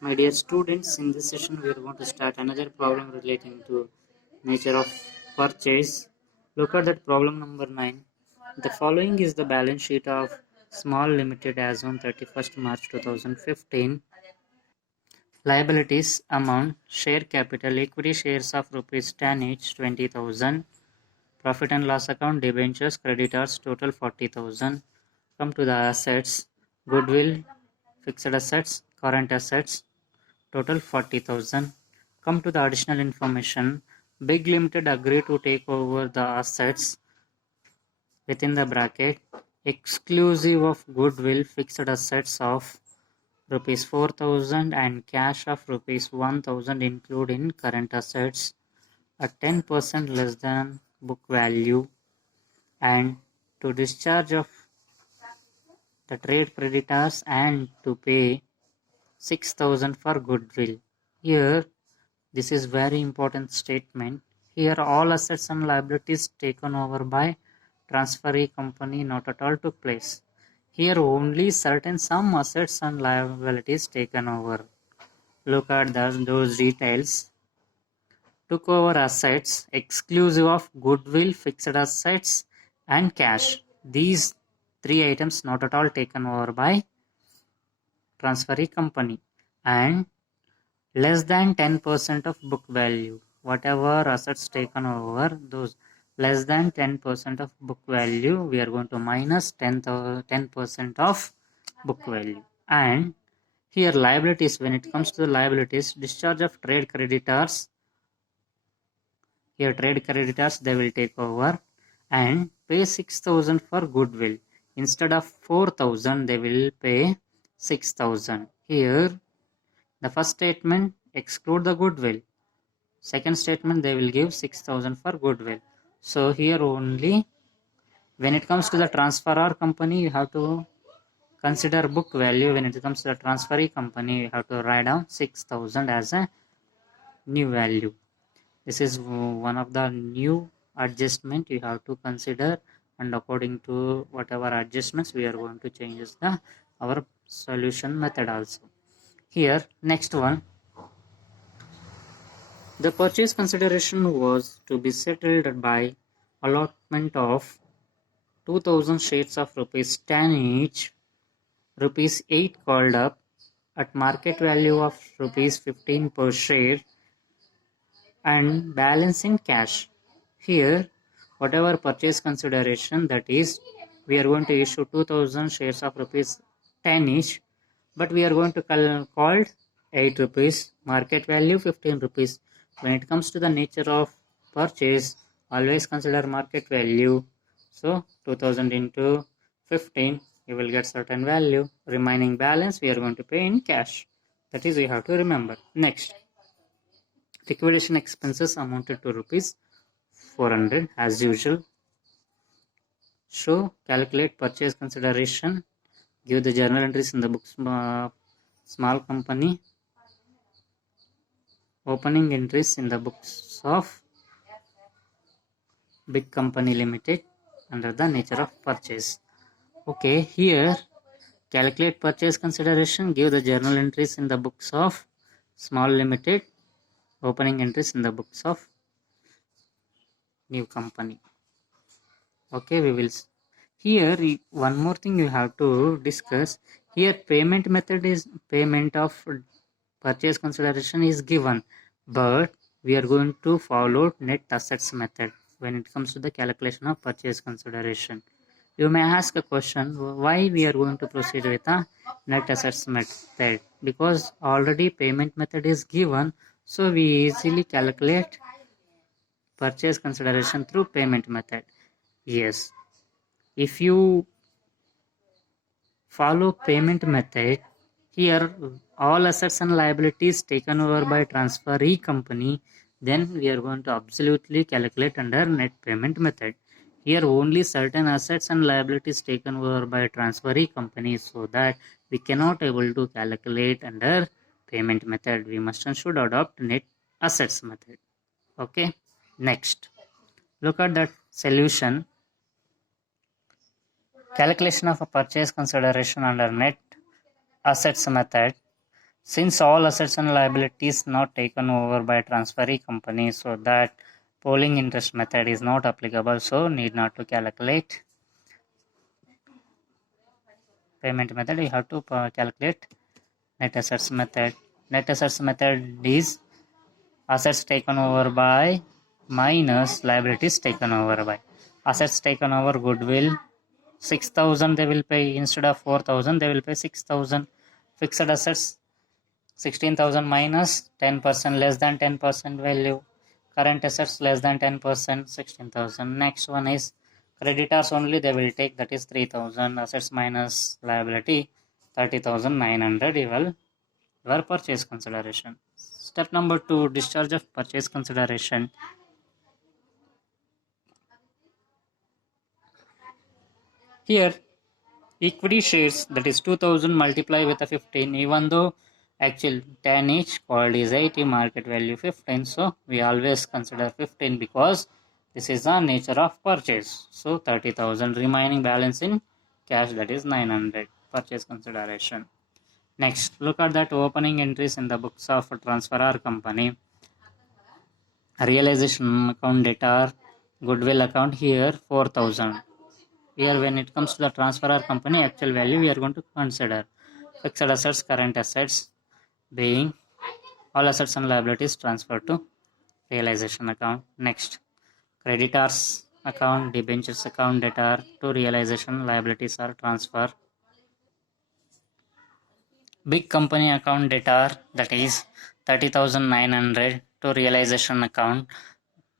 My dear students, in this session we are going to start another problem relating to nature of purchase. Look at that problem number 9. The following is the balance sheet of Small Limited as on 31st March 2015. Liabilities amount, share capital, equity shares of rupees 10 each, 20,000. Profit and loss account, debentures, creditors, total 40,000. Come to the assets, goodwill, fixed assets, current assets, total 40,000. Come to the additional information. Big Limited agreed to take over the assets within the bracket exclusive of goodwill fixed assets of rupees 4,000 and cash of rupees 1,000 include in current assets at 10% less than book value, and to discharge of the trade creditors and to pay 6,000 for goodwill. Here, this is very important statement. Here, all assets and liabilities taken over by transferee company not at all took place. Here, only certain some assets and liabilities taken over. Look at those details. Took over assets exclusive of goodwill, fixed assets, and cash. These three items not at all taken over by transferee company, and less than 10% of book value. Whatever assets taken over, those less than 10% of book value, we are going to minus 10% of book value. And here liabilities, when it comes to the liabilities, discharge of trade creditors, here trade creditors they will take over and pay 6,000 for goodwill. Instead of 4,000 they will pay 6,000. Here the first statement exclude the goodwill. Second statement they will give 6,000 for goodwill. So here only when it comes to the transferor company you have to consider book value. When it comes to the transferee company you have to write down 6,000 as a new value. This is one of the new adjustment you have to consider, and according to whatever adjustments we are going to change the our solution method also. Here next one, the purchase consideration was to be settled by allotment of 2,000 shares of rupees 10 each, rupees 8 called up at market value of rupees 15 per share, and balance in cash. Here, whatever purchase consideration, that is, we are going to issue 2,000 shares of rupees 10 each, but we are going to call 8 rupees, market value 15 rupees. When it comes to the nature of purchase, always consider market value. So 2,000 into 15, you will get certain value. Remaining balance we are going to pay in cash. That is, we have to remember. Next, liquidation expenses amounted to rupees 400 as usual. So calculate purchase consideration. Give the journal entries in the books. Small company. Opening entries in the books of big company limited under the nature of purchase. Okay, here calculate purchase consideration. Give the journal entries in the books of small limited. Opening entries in the books of new company. Okay, we will. Here one more thing you have to discuss. Here payment method is payment of purchase consideration is given, but we are going to follow net assets method when it comes to the calculation of purchase consideration. You may ask a question, why we are going to proceed with a net assets method? Because already payment method is given, so we easily calculate purchase consideration through payment method. Yes, if you follow payment method, here all assets and liabilities taken over by transferee company, then we are going to absolutely calculate under net payment method. Here only certain assets and liabilities taken over by transferee company, so that we cannot able to calculate under payment method. We must and should adopt net assets method. Okay, next look at that solution. Calculation of a purchase consideration under net assets method. Since all assets and liabilities not taken over by transferee company, so that pooling interest method is not applicable, so need not to calculate payment method. You have to calculate net assets method. Net assets method is assets taken over by minus liabilities taken over by. Assets taken over, goodwill 6,000 they will pay, instead of 4,000 they will pay 6,000. Fixed assets 16,000 minus 10% less than 10% value. Current assets less than 10%, 16,000. Next one is creditors only they will take, that is 3,000. Assets minus liability 30,900 your purchase consideration. Step number 2, discharge of purchase consideration. Here equity shares, that is 2000 multiply with a 15, even though actual 10 each called is 80, market value 15, so we always consider 15 because this is the nature of purchase. So 30,000, remaining balance in cash, that is 900 purchase consideration. Next, look at that opening entries in the books of transferor company. Realization account debtor, goodwill account, here 4,000. Here when it comes to the transferor company, actual value we are going to consider. Fixed assets, current assets being all assets and liabilities transferred to realization account. Next, creditors account, debentures account, debtor to realization, liabilities are transferred. Big company account debtor, that is 30,900 to realization account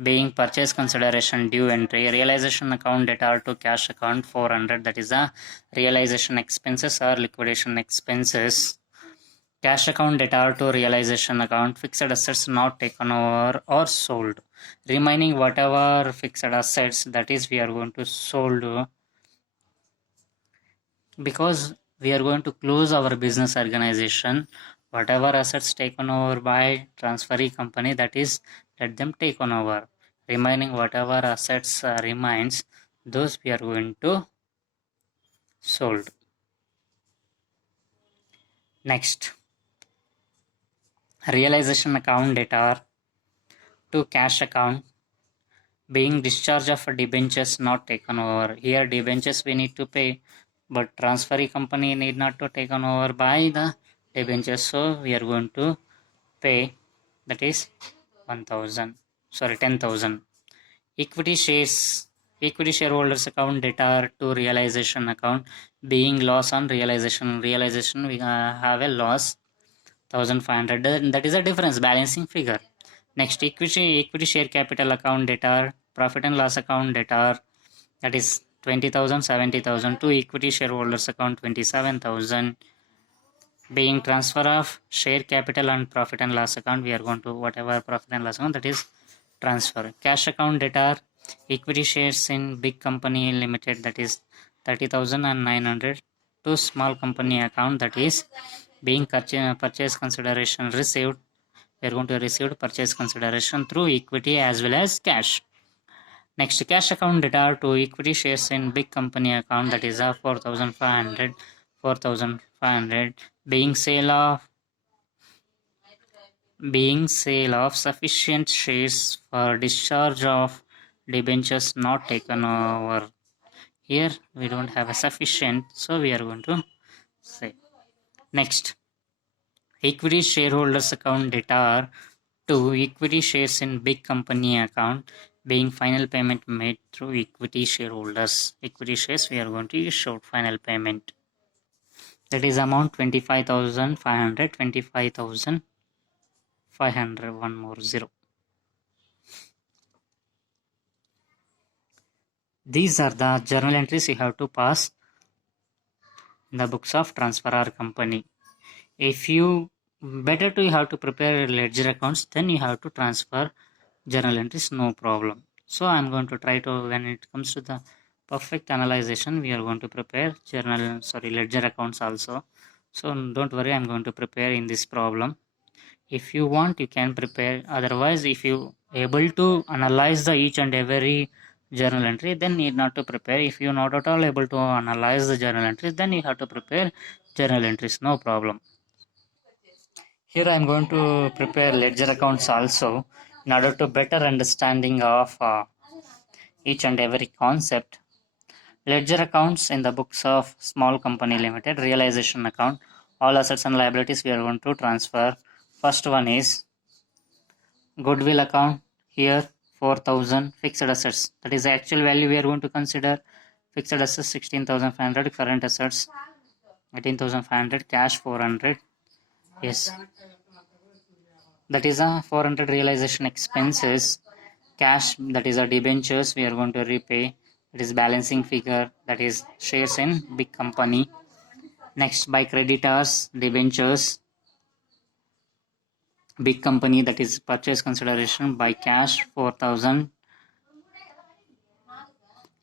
being purchase consideration due entry. Realization account debtor to cash account 400, that is a realization expenses or liquidation expenses. Cash account debtor to realization account, fixed assets not taken over or sold. Remaining whatever fixed assets, that is we are going to sold, because we are going to close our business organization. Whatever assets taken over by transferee company, that is let them take on over. Remaining whatever assets remains, those we are going to sold. Next, realization account debtor to cash account being discharge of debentures not taken over. Here debentures we need to pay, but transferee company need not to taken over by the debentures, so we are going to pay, that is 10,000. Equity shareholders account debtor to realization account being loss on realization we have a loss 1,500, that is a difference balancing figure. Next, equity share capital account debtor, profit and loss account debtor, that is 20,000, 70,000 to equity shareholders account 27,000 being transfer of share capital and profit and loss account. We are going to whatever profit and loss account, that is transfer. Cash account debtor, equity shares in big company limited, that is 30,900 to small company account, that is being purchase consideration received. We are going to receive purchase consideration through equity as well as cash. Next, cash account debtor to equity shares in big company account, that is 4,500 being sale of sufficient shares for discharge of debentures not taken over. Here we don't have a sufficient, so we are going to say. Next, equity shareholders account debtor to equity shares in big company account being final payment made through equity shareholders. Equity shares we are going to issue final payment, that is amount 25,500, 25,500, one more zero. These are the journal entries you have to pass in the books of transferor company. If you better to you have to prepare ledger accounts, then you have to transfer journal entries, no problem. So I'm going to try to, when it comes to the perfect analyzation, we are going to prepare ledger accounts also. So don't worry, I'm going to prepare in this problem. If you want, you can prepare. Otherwise, if you able to analyze the each and every journal entry, then need not to prepare. If you not at all able to analyze the journal entries, then you have to prepare journal entries, no problem. Here I am going to prepare ledger accounts also in order to better understanding of each and every concept. Ledger accounts in the books of small company limited, realization account, all assets and liabilities we are going to transfer. First one is goodwill account. Here 4,000 fixed assets, that is the actual value we are going to consider. Fixed assets 16,500, current assets 18,500, cash 400. Yes, that is a 400 realization expenses. Cash, that is a debentures we are going to repay, that is balancing figure, that is shares in big company. Next, by creditors, debentures, big company, that is purchase consideration. By cash 4,000.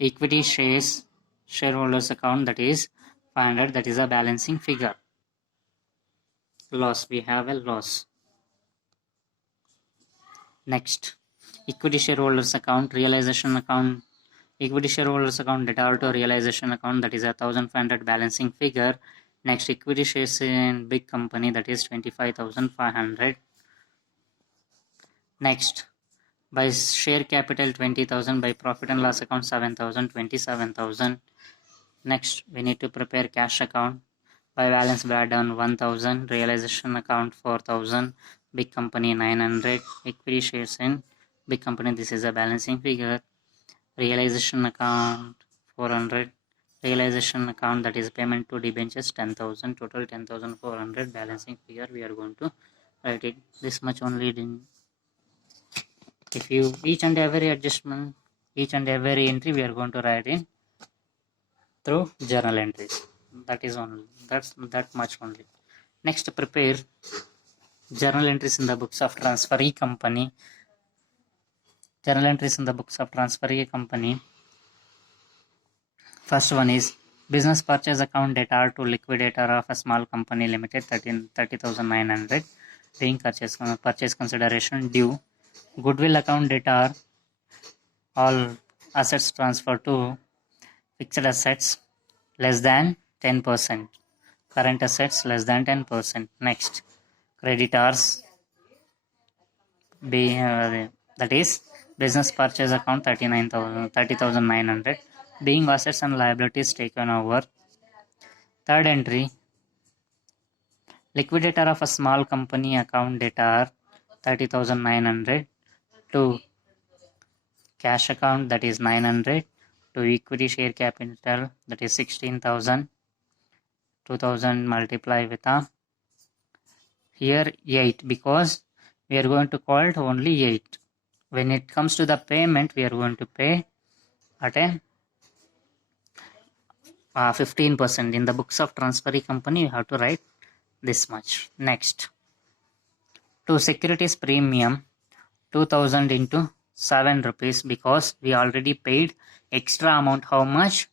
Equity shares, shareholders account, that is 500, that is a balancing figure. Loss, we have a loss. Next, equity shareholders account, realization account. Equity shareholders account debtor to realization account, that is a 1,500 balancing figure. Next, equity shares in big company, that is 25,500. Next, by share capital 20,000, by profit and loss account 7,000, 27,000. Next, we need to prepare cash account. By balance breakdown 1,000, realization account 4,000, big company 900, equity shares in big company, this is a balancing figure. Realization account 400, realization account, that is payment to debentures 10,000, total 10,400, balancing figure we are going to write it this much only. If you each and every adjustment, each and every entry we are going to write in through journal entries. That is only, that's that much only. Next, prepare journal entries in the books of transferee company. Journal entries in the books of transferee company. First one is business purchase account debtor to liquidator of a small company limited 30,900, being purchase consideration due. Goodwill account debtor, all assets transferred to fixed assets less than 10%, current assets less than 10%. Next, creditors, that is business purchase account 30,900, being assets and liabilities taken over. Third entry, liquidator of a small company account debtor 30,900 to cash account, that is 900, to equity share capital, that is 16,000, 2,000 multiply with a here 8, because we are going to call it only 8. When it comes to the payment, we are going to pay at a 15%. In the books of transferee company, you have to write this much. Next, to securities premium 2,000 into 7 rupees, because we already paid extra amount. How much?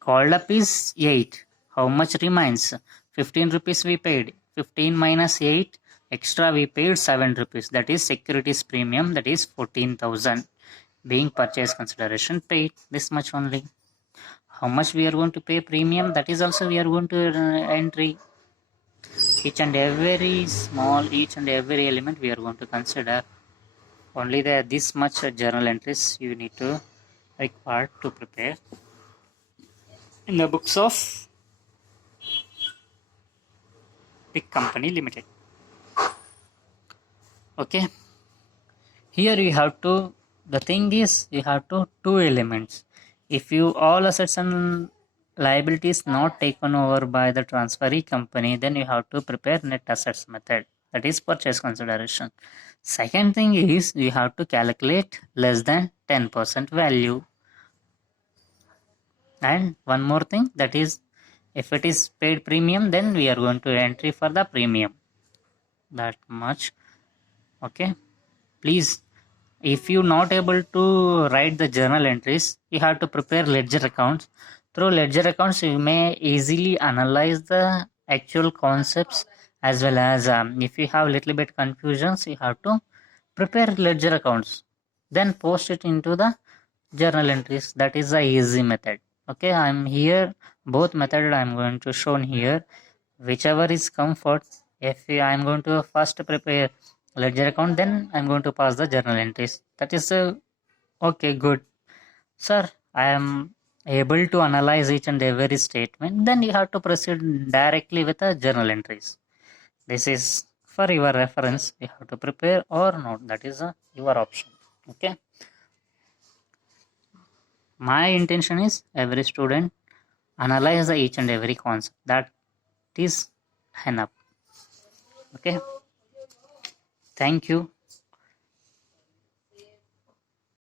Called up is 8. How much remains? 15 rupees we paid. 15 minus 8, extra we paid 7 rupees. That is securities premium, that is 14,000, being purchase consideration paid. This much only. How much we are going to pay premium, that is also we are going to entry. Each and every small, each and every element we are going to consider. Only this much journal entries you need to require to prepare in the books of big company limited. Okay, here you have to, the thing is you have to two elements. If you all assets and liabilities not taken over by the transferee company, then you have to prepare net assets method, that is purchase consideration. Second thing is you have to calculate less than 10% value. And one more thing, that is if it is paid premium, then we are going to entry for the premium. That much. Okay, please, if you not able to write the journal entries, you have to prepare ledger accounts. Through ledger accounts, you may easily analyze the actual concepts, as well as if you have little bit confusions, you have to prepare ledger accounts, then post it into the journal entries. That is the easy method. Okay, I'm here both method I'm going to show here, whichever is comfort If I am going to first prepare ledger account, then I am going to pass the journal entries. That is okay, good. Sir, I am able to analyze each and every statement. Then you have to proceed directly with the journal entries. This is for your reference. You have to prepare or not. That is your option. Okay. My intention is every student analyze each and every concept. That is enough. Okay. Thank you.